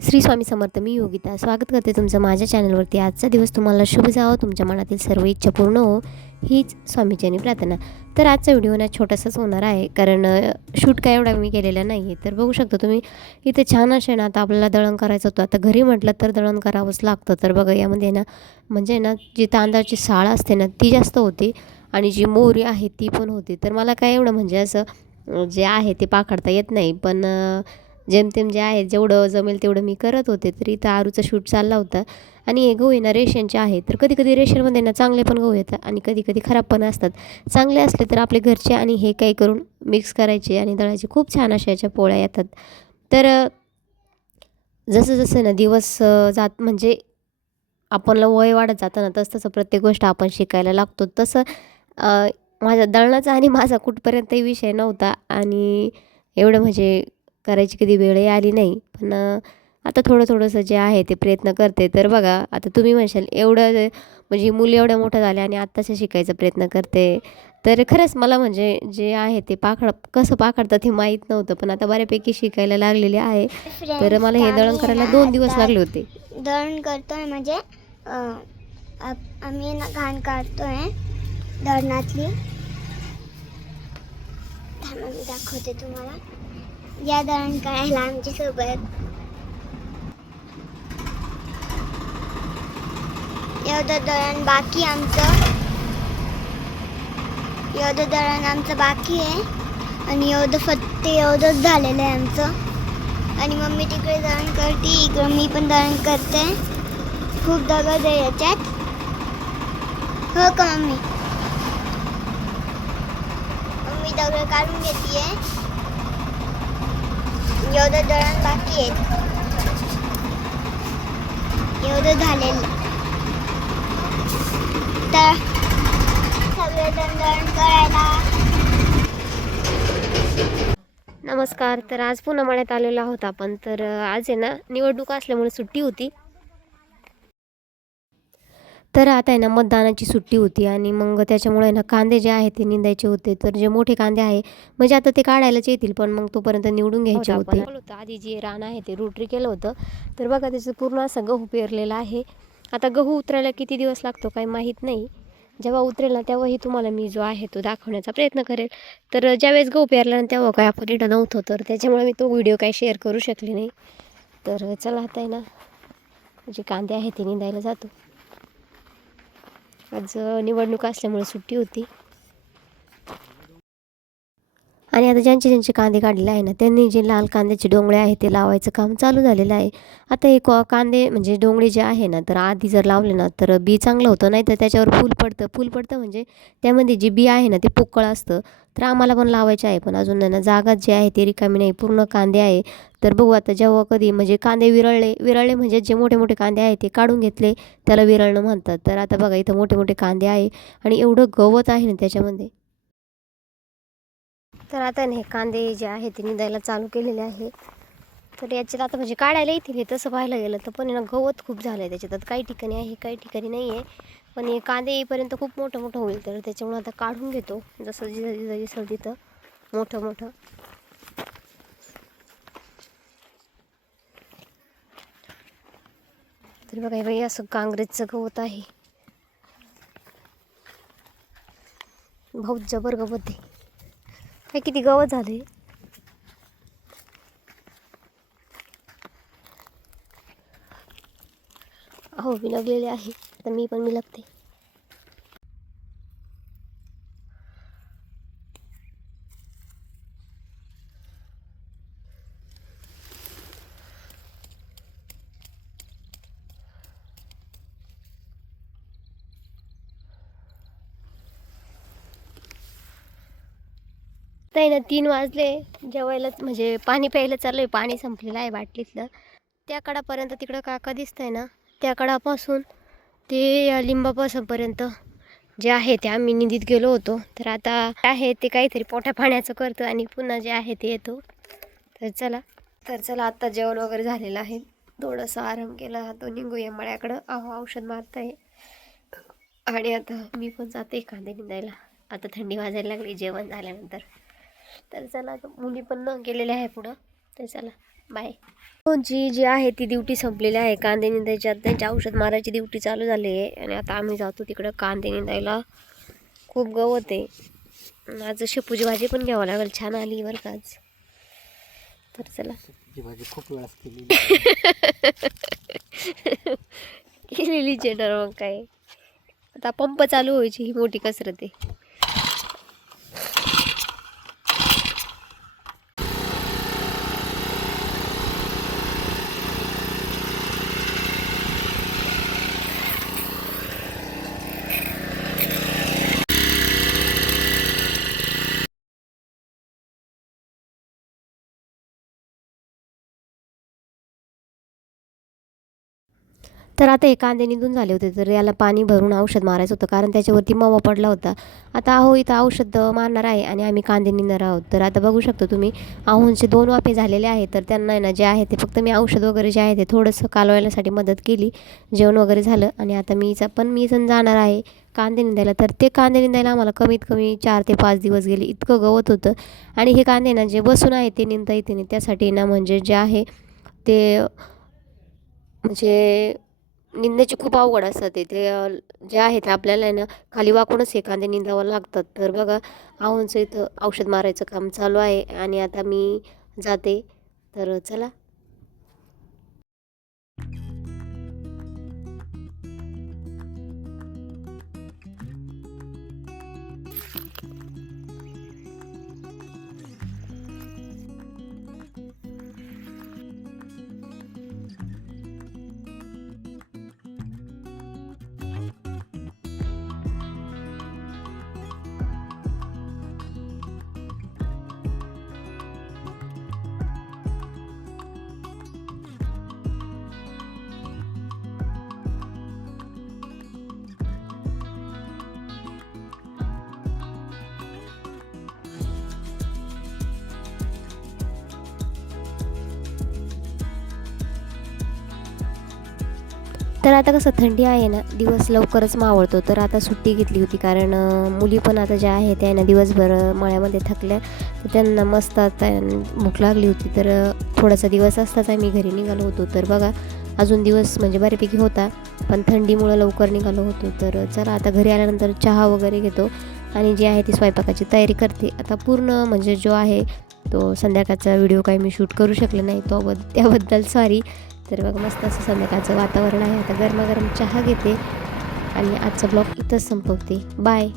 श्री स्वामी समर्थ मी योगिता स्वागत करते तुमचं माझ्या चॅनलवरती आजचा दिवस तुम्हाला शुभ जावं तुमच्या मनातील सर्व इच्छा पूर्ण हो हीच स्वामीच्यानी प्रार्थना. तर आजचा व्हिडिओ ना छोटासाच होणार आहे कारण शूट काय एवढा मी केलेला नाही आहे तर बघू शकता तुम्ही इथे छान असे ना आता आपल्याला दळण करायचं होतं. आता घरी म्हटलं तर दळण करावंच लागतं. तर बघा यामध्ये ना म्हणजे ना जी तांदळाची साळ असते ना ती जास्त होती. आणि जी मोरी आहे ती पण होती. तर मला काय एवढं म्हणजे असं जे आहे ते पाखडता येत नाही. पण जेमतेम जे आहे जेवढं जमेल तेवढं मी करत होते. तर इथं आरूचा शूट चालला होता. आणि हे गहू आहे ना रेशनचे आहे. तर कधी कधी रेशनमध्ये ना चांगले पण गहू येतात आणि कधी कधी खराब पण असतात. चांगले असले तर आपले घरचे आणि हे काही करून मिक्स करायचे आणि दळायचे. खूप छान अशा याच्या पोळ्या येतात. तर जसं जसं ना दिवस जात म्हणजे आपणला वय वाढत जातं ना तसं तसं प्रत्येक गोष्ट आपण शिकायला लागतो. तसं माझ्या माझा दळणाचा आणि माझा कुठपर्यंतही विषय नव्हता. आणि एवढं म्हणजे करायची कधी वेळही आली नाही. पण आता थोडं थोडंसं जे आहे ते प्रयत्न करते. तर बघा आता तुम्ही म्हणशाल एवढं म्हणजे मुलं एवढ्या मोठं झाल्या आणि आत्ताच शिकायचा प्रयत्न करते. तर खरंच मला म्हणजे जे आहे ते पाखड कसं पाखडतात हे माहीत नव्हतं. पण आता बऱ्यापैकी शिकायला लागलेले आहे. तर मला हे दळण करायला दोन दिवस लागले होते. दळण करतोय म्हणजे आम्ही घाण काढतोय दळणातली. दाखवते तुम्हाला. या दळण करायला आमच्यासोबत एवढं दळण बाकी आमचं. एवढं दळण आमचं बाकी आहे. आणि एवढं फक्त एवढंच झालेलं आहे आमचं. आणि मम्मी तिकडे दळण करते इकडं मी पण दळण करते. खूप दगड आहे याच्यात. हो का मम्मी? मम्मी दगड काढून घेते एवढं दळण बाकी आहे एवढं झालेलं. तर सगळेजण दळण करायला. नमस्कार तर आज पुन्हा मळ्यात आलेलो आहोत आपण. तर आज आहे ना निवडणूक असल्यामुळे सुट्टी होती. तर आता आहे ना मतदानाची सुट्टी होती आणि मग त्याच्यामुळे ना कांदे जे आहे ते निंदायचे होते. तर जे मोठे कांदे आहे म्हणजे आता ते काढायलाच येतील पण मग तोपर्यंत निवडून घ्यायचे होते. होतं आधी जे रान आहे ते रोटरी केलं होतं. तर बघा त्याचं पूर्ण असं गहू पेरलेला आहे. आता गहू उतरायला किती दिवस लागतो काही माहीत नाही. जेव्हा उतरेल ना तेव्हाही तुम्हाला मी जो आहे तो दाखवण्याचा प्रयत्न करेल. तर ज्यावेळेस गहू पेरला ना तेव्हा काय आपण इथं नव्हतं. तर त्याच्यामुळे मी तो व्हिडिओ काही शेअर करू शकले नाही. तर चला आता आहे ना जे कांदे आहे ते निंदायला जातो. आज निवडणूक असल्यामुळे सुट्टी होती. आणि आता ज्यांचे ज्यांचे कांदे काढलेले आहे ना त्यांनी जे लाल कांद्याचे डोंगळे आहे ते लावायचं काम चालू झालेलं आहे. आता हे कांदे म्हणजे डोंगळे जे आहे ना तर आधी जर लावले ना तर बी चांगलं होतं नाही तर त्याच्यावर फूल पडतं. फूल पडतं म्हणजे त्यामध्ये जे बी आहे ना ते पोकळ असतं. तर आम्हाला पण लावायचे आहे पण अजून ना जागा जी आहे ती रिकामी नाही पूर्ण कांदे आहे. तर बघू आता जेव्हा कधी म्हणजे कांदे विरळले विरळले म्हणजे जे मोठे मोठे कांदे आहे ते काढून घेतले त्याला विरळणं म्हणतात. तर आता बघा इथं मोठे मोठे कांदे आहे आणि एवढं गवत आहे ना त्याच्यामध्ये तर आता हे कांदे जे आहे ते निंदायला चालू केलेले आहे. तर याच्यात आता म्हणजे काढायला येतील हे तसं पाहायला गेलं तर पण ना गवत खूप झालं आहे त्याच्यात. काही ठिकाणी आहे काही ठिकाणी नाही आहे. पण हे कांदे येईपर्यंत खूप मोठं मोठं होईल. तर त्याच्यामुळे आता काढून घेतो. जसं जिथं जिथं दिसल तिथं. मोठं मोठं. तर बघा हे बाई असं काँग्रेसचं गवत आहे. बहुत जबर गवत आहे. काय किती गवत झाले? हो मी लगलेले आहे. तर मी पण मी लगते नाही ना तीन वाजले. जेवायला म्हणजे पाणी प्यायला आहे पाणी संपलेलं आहे बाटलीतलं. त्या कडापर्यंत तिकडं काका दिसतंय ना त्या कडापासून ते या लिंबापासूनपर्यंत जे आहे ते आम्ही निधीत गेलो होतो. तर आता आहे ते काहीतरी पोट्या पाण्याचं करतो आणि पुन्हा जे आहे ते येतो. तर चला. तर चला आत्ता जेवण वगैरे झालेलं आहे. थोडंसं आराम केला तो निघूया मळ्याकडं. अहो औषध आहे आणि आता मी पण जाते कांदे निंदायला. आता थंडी वाजायला लागली जेवण झाल्यानंतर. तर चला मुली पण न गेलेल्या आहे पुढं. तर चला बाय जी जी आहे ती ड्युटी संपलेली आहे. कांदे निंदायच्या त्यांची औषध मारायची ड्युटी चालू झाली आहे. आणि आता आम्ही जातो तिकडं कांदे निंदायला. खूप गवत आहे. आज शेपूची भाजी पण घ्यावं लागेल. छान आली बरं का आज. तर चला. ती भाजी खूप वेळास केली केलेली चेडर मग काय. आता पंप चालू व्हायची. ही मोठी कसरत आहे. तर आता हे कांदे निघून झाले होते तर याला पाणी भरून औषध मारायचं होतं कारण त्याच्यावरती मवा पडला होता. आता अहो इथं औषध मारणार आहे आणि आम्ही कांदे निघणार आहोत. तर आता बघू शकतो तुम्ही आहोंचे दोन वाफे झालेले आहेत तर त्यांना आहे ना जे आहे ते फक्त मी औषध वगैरे जे आहे ते थोडंसं कालवायलासाठी मदत केली जेवण वगैरे झालं आणि आता मी पण मी जण जाणार आहे कांदे निंदायला. तर ते कांदे निंदायला आम्हाला कमीत कमी चार ते पाच दिवस गेले इतकं गवत होतं. आणि हे कांदे ना जे बसून आहे ते निंदता येते नाही त्यासाठी ना म्हणजे जे आहे ते म्हणजे निंदायची खूप अवघड असतात ते. ते जे आहे ते आपल्याला आहे ना खाली वाकूनच हे कांदे निंदावं लागतात. तर बघा आहोंचं इथं औषध मारायचं काम चालू आहे आणि आता मी जाते. तर चला. तर आता कसं थंडी आहे ना दिवस लवकरच मावळतो. तर आता सुट्टी घेतली होती कारण मुली पण आता ज्या आहेत त्या ना दिवसभर मळ्यामध्ये थकल्या. तर त्यांना मस्त आता भूक लागली होती तर थोडासा दिवस असताच आम्ही घरी निघालो होतो. तर बघा अजून दिवस म्हणजे बऱ्यापैकी होता पण थंडीमुळं लवकर निघालो होतो. तर चला आता घरी आल्यानंतर चहा वगैरे घेतो आणि जी आहे ती स्वयंपाकाची तयारी करते. आता पूर्ण म्हणजे जो आहे तो संध्याकाळचा व्हिडिओ काही मी शूट करू शकले नाही तो त्याबद्दल सॉरी तर बघा मस्त असं संध्याकाळचं वातावरण आहे. आता गरमागरम चहा घेते आणि आजचा ब्लॉग इथंच संपवते. बाय